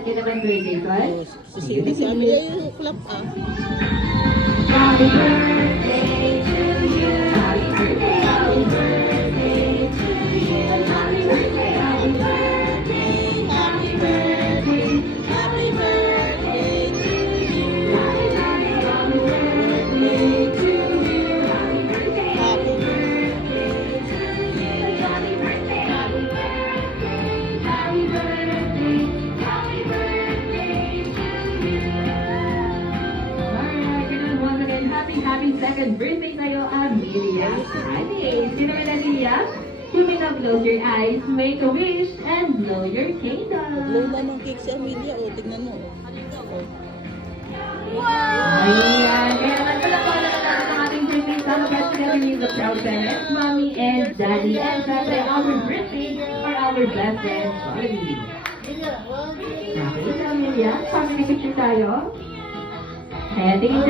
Mag-clap ka naman birthday card. Sige, si Amelia yung clap ah. Happy birthday to you. Happy birthday. Happy birthday to you. Happy birthday. Happy birthday. Happy birthday. Happy birthday to you. Happy birthday to you. Happy birthday. Happy birthday to you. Happy birthday. Happy birthday. Happy birthday. Happy birthday to you. Alright, ganun once again. Happy second birthday tayo, Amelia. Honey, sino ka na, Amelia? You may now close your eyes, make a wish, and blow your candle. Blow na ng cake si Amelia. O, tignan mo. Oh. Ayan, kaya naman pala po naman ang ating birthday celebrate together with the proud parents, mommy and daddy, and syempre our birthday or our best friend, Charlie. Okay, so Amelia, family picture tayo. Ayan, tingin